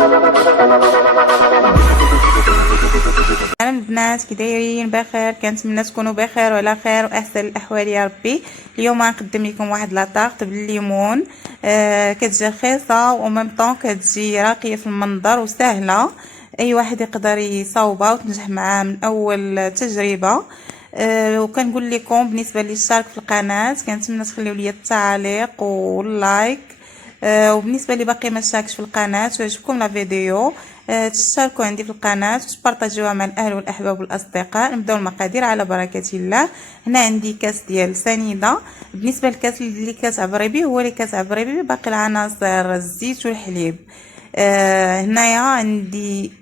السلام البنات، كي دايرين؟ بخير؟ كنتمنى تكونوا بخير وعلى خير واحسن الاحوال يا ربي. اليوم غنقدم لكم واحد لاطاغط بالليمون. كتجي رخيصه وميم طون كتجي راقيه في المنظر وسهله، اي واحد يقدر يصاوبها وتنجح معاه من اول تجربه. وكنقول لكم بالنسبه للاشتراك في القناه كنتمنى تخليو لي التعليق واللايك. وبالنسبه اللي باقي ما شاركش في القناه ويعجبكم لا فيديو تشتركوا عندي في القناه وتبارطاجيوها مع الاهل والاحباب والاصدقاء. نبداو المقادير على بركه الله. هنا عندي كاس ديال سنيده. بالنسبه للكاس اللي كتعبري به هو اللي كتعبري به باقي العناصر الزيت والحليب. هنايا عندي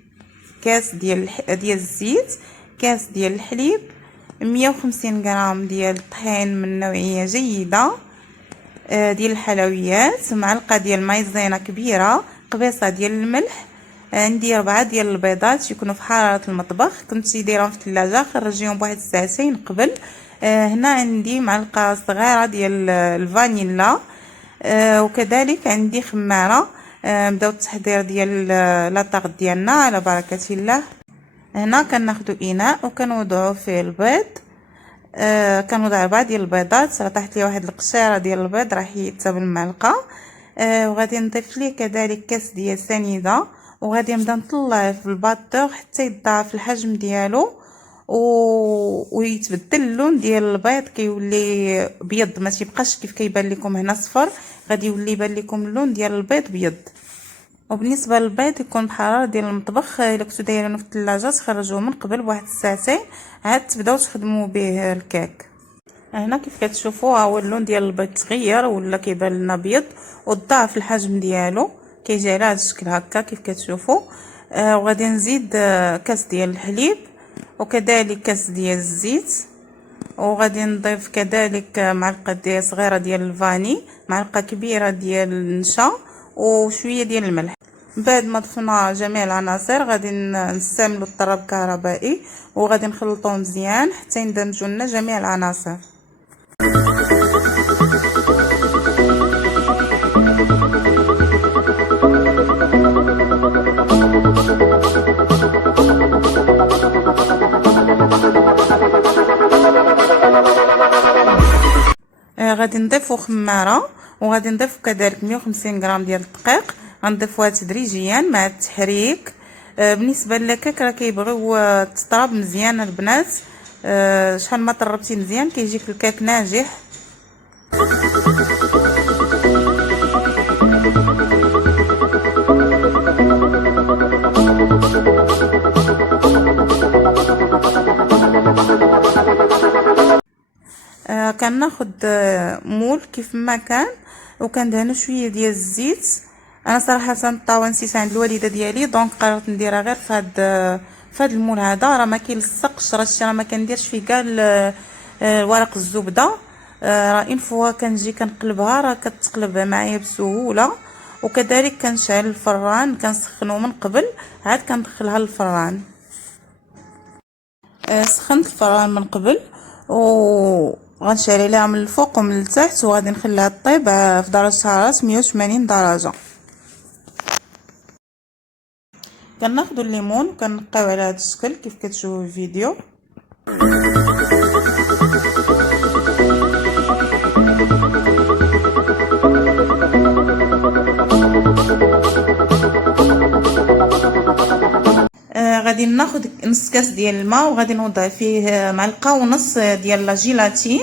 كاس ديال الزيت، كاس ديال الحليب، 150 غرام ديال الطحين من نوعيه جيده، ديال الحلويات، معلقه ديال مايزينا كبيره، قبيصه ديال الملح، عندي 4 ديال البيضات يكونوا في حراره المطبخ، كنت دايرهم في الثلاجه خرجيهم بواحد ساعتين قبل. هنا عندي معلقه صغيره ديال الفانيلا، وكذلك عندي خماره. نبداو التحضير ديال لاطاغ ديالنا على بركه الله. هنا كناخذوا اناء وكنوضعوا فيه البيض. كنوضع 4 ديال البيضات، راه طاحت لي واحد القشيره ديال البيض راه حيدتها بالمعلقه. وغادي نضيف ليه كذلك كاس ديال سنيده، وغادي نبدا نطلعه في الباطور حتى يضاعف الحجم ديالو ويتبدل اللون ديال البيض، كيولي بيض، ما تيبقاش كيف كيبان لكم هنا صفر، غادي يولي يبان لكم اللون ديال البيض بيض. وبالنسبه للبيض يكون بحراره ديال المطبخ، الا كنتو دايرينه في الثلاجه تخرجوه من قبل بواحد الساعتين عاد تبداو تخدموا به الكيك. هنا كيف كتشوفوا ها هو اللون ديال البيض تغير ولا كيبان لنا ابيض وضاعف الحجم ديالو، كيجي على هذا الشكل هكا كيف كتشوفوا. وغادي نزيد كاس ديال الحليب وكذلك كاس ديال الزيت، وغادي نضيف كذلك معلقه ديال صغيره ديال الفاني، معلقه كبيره ديال النشا وشويه ديال الملح. بعد ما ضفنا جميع العناصر غادي نستعملوا الطراب الكهربائي وغادي نخلطوه مزيان حتى يندمجوا لنا جميع العناصر. غادي نضيفوا خماره وغادي نضيف كذلك 150 غرام ديال الدقيق، غنضيفوها تدريجيا مع التحريك. بالنسبه للكيك راه كيبغيو تطرب مزيان البنات، شحال ما طربتي مزيان كيجيك الكيك ناجح. كناخد مول كيف ما كان وكندهنو شويه ديال الزيت. انا صراحه الطاوه نسيت عند الوالده ديالي دونك قررت نديرها غير في هاد المول هذا، راه ما كيلصقش، راه ما كنديرش فيه كاع ورق الزبده. راه ان فوا كنجي كنقلبها راه كتقلب معايا بسهوله. وكذلك كنشعل الفران كنسخنو من قبل عاد كندخلها للفران. سخنت الفران من قبل غنشعل عليها من الفوق ومن التحت وغادي نخليها طيب في درجه حراره 180 درجه. كناخذوا الليمون وكنقيو على هذا الشكل كيف كتشوفوا في الفيديو. غادي ناخذ نص كاس ديال الماء وغادي نوضع فيه معلقه ونص ديال لا جيلاتين.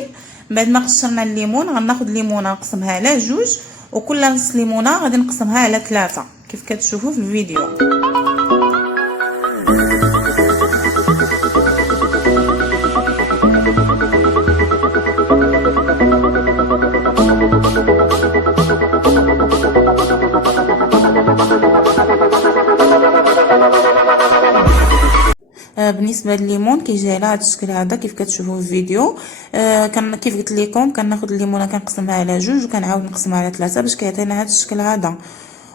بعد ما قشرنا الليمون غناخذ ليمونه نقسمها على جوج، وكل نص ليمونه غادي نقسمها على 3 كيف كتشوفوا في الفيديو. بالنسبه لليمون كيجي على هذا الشكل هذا كيف كتشوفوا في الفيديو. كيف قلت لكم كناخذ الليمونه كنقسمها على جوج وكنعاود نقسمها على 3 باش كيعطينا هذا الشكل هذا.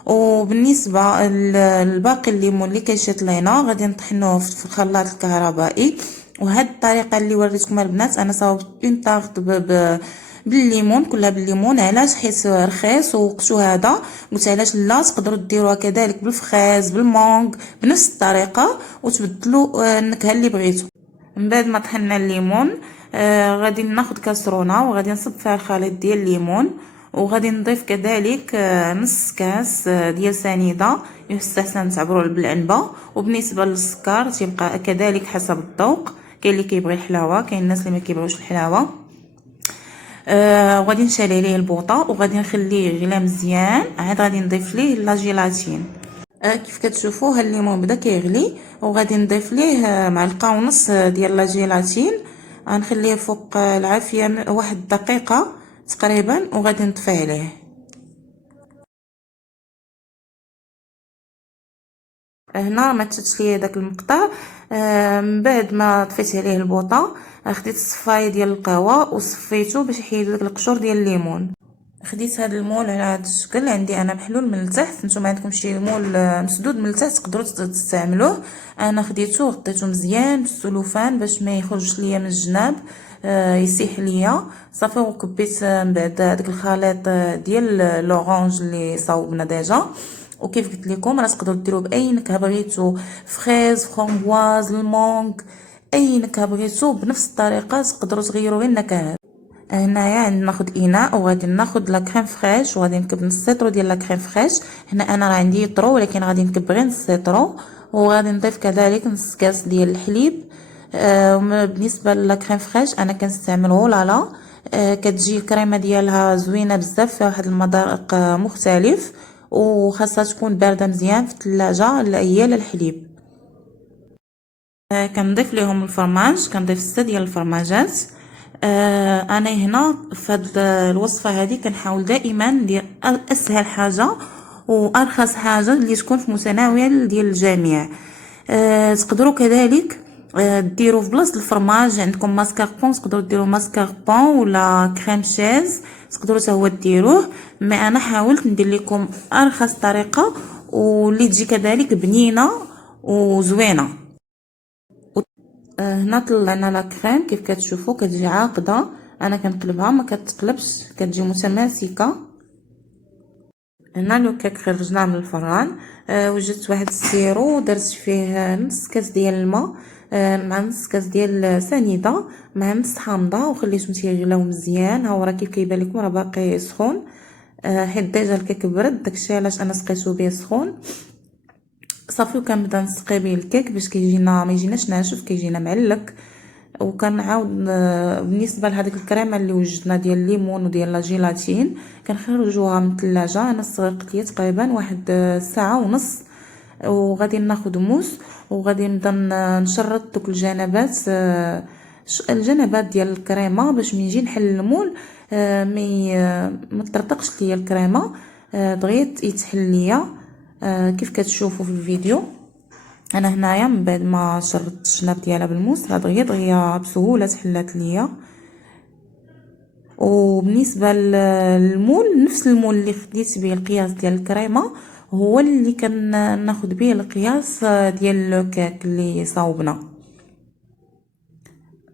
وبالنسبه للباقي الليمون اللي كيشيط لينا غادي نطحنوه في الخلاط الكهربائي. وهاد الطريقه اللي وريتكم البنات انا صاوبت اون طارت بالليمون، كلها بالليمون. علاش؟ حيت رخيص ووقتو هذا. قلت علاش لا، تقدروا ديروها كذلك بالفخاز بالمونغ بنفس الطريقه وتبدلوا النكهه اللي بغيتو. من بعد ما طحنا الليمون غادي ناخذ كاسرونه وغادي نصب فيها الخليط ديال الليمون، وغادي نضيف كذلك نص كاس ديال سنيده، يستحسن تعبروا بالعنبه. وبالنسبه للسكر تيبقى كذلك حسب الذوق، كاين اللي كيبغي الحلاوه، كاين الناس اللي ما كيبغيوش الحلاوه. وغادي نشعل عليه البوطه وغادي نخليه يغلى مزيان. عاد غادي نضيف ليه لا جيلاتين. كيف كتشوفوا ها الليمون بدا كيغلي، وغادي نضيف ليه معلقه ونص ديال لا جيلاتين. غنخليه فوق العافيه واحد دقيقه تقريبا وغادي نطفي عليه. هنا ما تشدش ليا داك المقطع. من بعد ما طفيت عليه البوطه خديت الصفايه ديال القهوه وصفيته باش يحيد داك القشور ديال الليمون. خديت هذا المول على هذا الشكل، عندي انا محلول من التحت، نتوما عندكم شي مول مسدود من التحت تقدروا تستعملوه. انا خديته وغطيته مزيان بالسلوفان باش ما يخرجش ليا من الجناب، يسيح ليا صافي. وكبيت من بعد داك الخليط ديال لورانج اللي صاوبنا ديجا. وكيف قلت لكم راه تقدروا ديروه باي نكهه بغيتو، فريز فرامبواز المونغ، اي نكهه بغيتو بنفس الطريقه تقدروا تغيروا غير النكهات. هنايا ناخذ اناء وغادي ناخذ لا كريم فريش وغادي نكب نص سيطرو ديال لا كريم فريش. هنا انا راه عندي طرو ولكن غادي نكب غير نص سيطرو. وغادي نضيف كذلك نص كاس ديال الحليب. بالنسبه لا كريم فريش انا كنستعمل غولالا. كتجي الكريمه ديالها زوينه بزاف، فيها واحد المذاق مختلف، وخاصها تكون بارده مزيان في الثلاجه لا هي لا الحليب. كنضيف ليهم الفرماج، كنضيف 6 ديال الفرماجات. انا هنا في هاد الوصفه هذه كنحاول دائما ندير اسهل حاجه وارخص حاجه اللي تكون في متناول ديال الجميع. تقدروا كذلك ديروا في بلاصه الفرماج عندكم ماسكاربون، تقدروا ديروا ماسكاربون ولا كريم شيز، تقدروا حتى هو ديروه. مي انا حاولت ندير لكم ارخص طريقه واللي تجي كذلك بنينه وزوينه. هنا طلعنا لا كريم كيف كتشوفوا كتجي عاقده، انا كنقلبها ما كتقلبش، كتجي متماسكه. هنا لو كيك خرجناه من الفران. وجدت واحد السيرو درت فيه نص كاس ديال الماء مع نص كاس ديال سنيده مع نص حامضه وخليتهم تيغلاو مزيان. ها هو راه كيف كيبان لكم راه باقي سخون، حيت ديجا الكيك برد، داكشي علاش انا سقيتو به سخون صافي. وكنبدا نسقي به الكيك باش كيجينا ما يجيناش ناشف، كيجينا معلك. وكنعاود بالنسبه لهذيك الكريمه اللي وجدنا ديال الليمون وديال لا جيلاتين كنخرجوها من الثلاجه. انا استغرقت لي تقريبا واحد ساعه ونص. وغادي ناخذ موس وغادي نبدا نشرط دوك الجنبات ديال الكريمه باش من نجي نحل المول ما تطرطقش ليا الكريمه، دغيا يتحل ليا كيف كتشوفوا في الفيديو. انا هنايا من بعد ما شرطت الجناب ديالها بالموس راه دغيا بسهوله تحلات ليا. وبالنسبه للمول نفس المول اللي خديت به القياس ديال الكريمه هو اللي كناخذ به القياس ديال لو كيك اللي صاوبنا.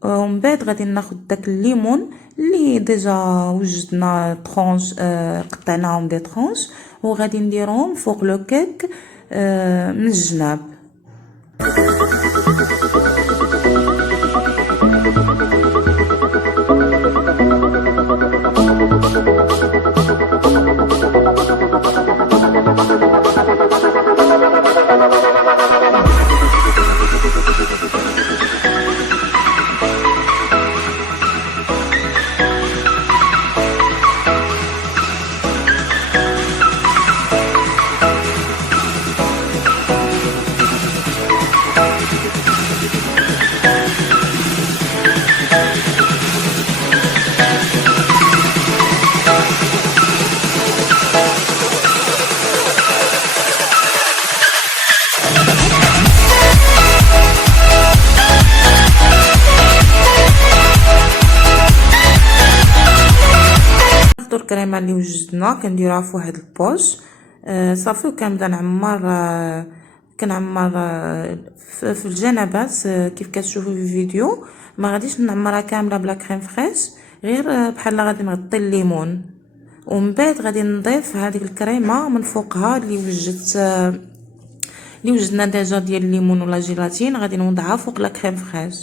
ومن بعد غادي ناخذ داك الليمون اللي ديجا وجدنا طرونش، قطعناهم دي طرونش وغادي نديرهم فوق لو كيك من الجناب. الكريمه اللي وجدنا كنديروها في واحد البوش صافي. وكنبدا كنعمر في الجنبات كيف كتشوفوا في الفيديو. ما غاديش نعمرها كامله بلا كريم فريش غير بحال غادي نغطي الليمون، ومن بعد غادي نضيف هذيك الكريمه من فوقها اللي وجدنا ديجا ديال الليمون ولا جيلاتين، غادي نوضعها فوق لا كريم فريش.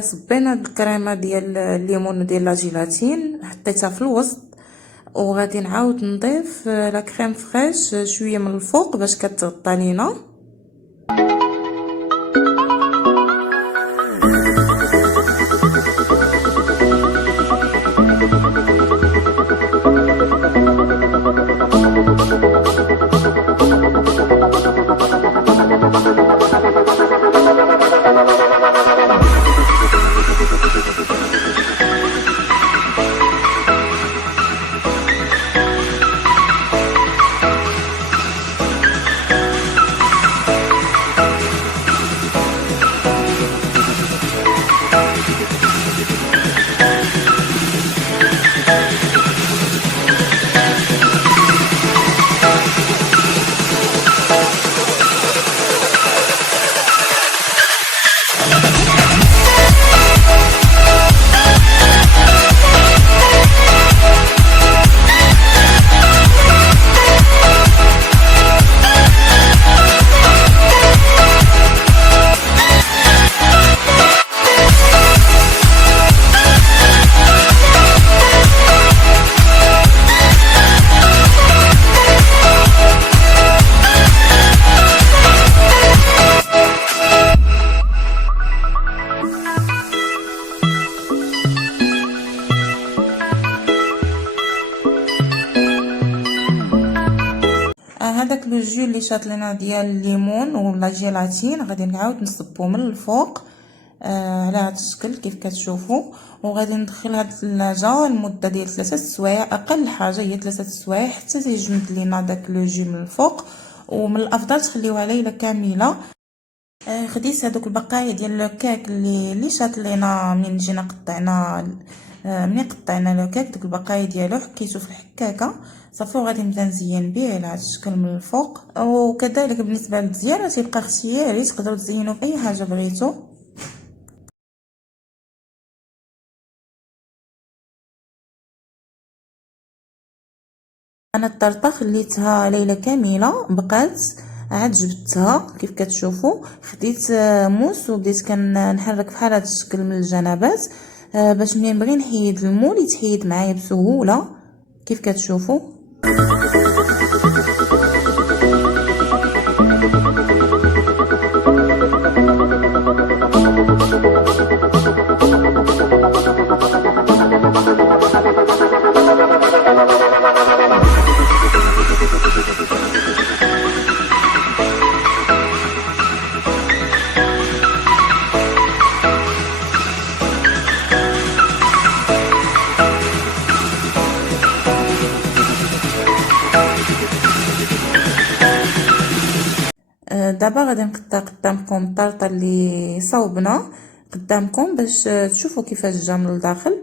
صبينا هاد الكريمه ديال الليمون وديال لا جيلاتين، حطيتها في الوسط، وغادي نعاود نضيف لا كريم فريش شويه من الفوق باش كتغطى لينا. هذاك لو جو اللي شاط لنا ديال الليمون ولا جيلاتين غادي نعاود نصبو من الفوق على هذا الشكل كيف كتشوفوا، وغادي ندخل هاد الثلاجه لمده ديال 3 سوايع، اقل حاجه هي 3 سوايع حتى تيجمد لينا داك لو جو من الفوق. ومن الافضل تخليوها ليله كامله. خديت هذوك البقايا ديال لو كيك اللي شاط لينا منين جينا قطعنا ملي قطعنا لو كيك، دوك البقايا ديالو حكيتو في الحكاكه صافي، وغادي نبدا نزين به على هذا الشكل من الفوق. وكذلك بالنسبه للتزيين تيبقى اختياري، تقدروا تزينوا باي حاجه بغيتو. انا الطرطه خليتها ليله كامله، بقات عاد جبدتها كيف كتشوفوا، خديت موس وبديت كنحرك بحال هذا الشكل من الجنبات باش ملي نبغي نحيد المول يتحيد معايا بسهوله كيف كتشوفوا. دابا غادي نقطع قدامكم الطرطه اللي صوبنا قدامكم باش تشوفوا كيفاش جا من الداخل.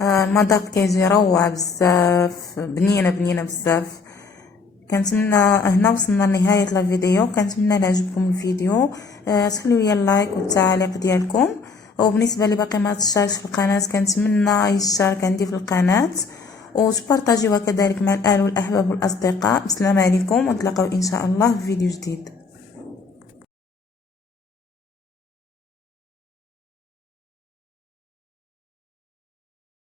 المذاق كيجي روعه بزاف، بنينه بزاف. كنتمنى هنا وصلنا لنهايه الفيديو، كنتمنى يعجبكم الفيديو. تخليو لي اللايك والتعليق ديالكم، وبالنسبه لي باقي ما تشاركش في القناه كنتمنى يشترك عندي في القناه وتبارطاجيوها كذلك مع الاهل والاحباب والاصدقاء. السلام عليكم، ونتلاقاو ان شاء الله في فيديو جديد.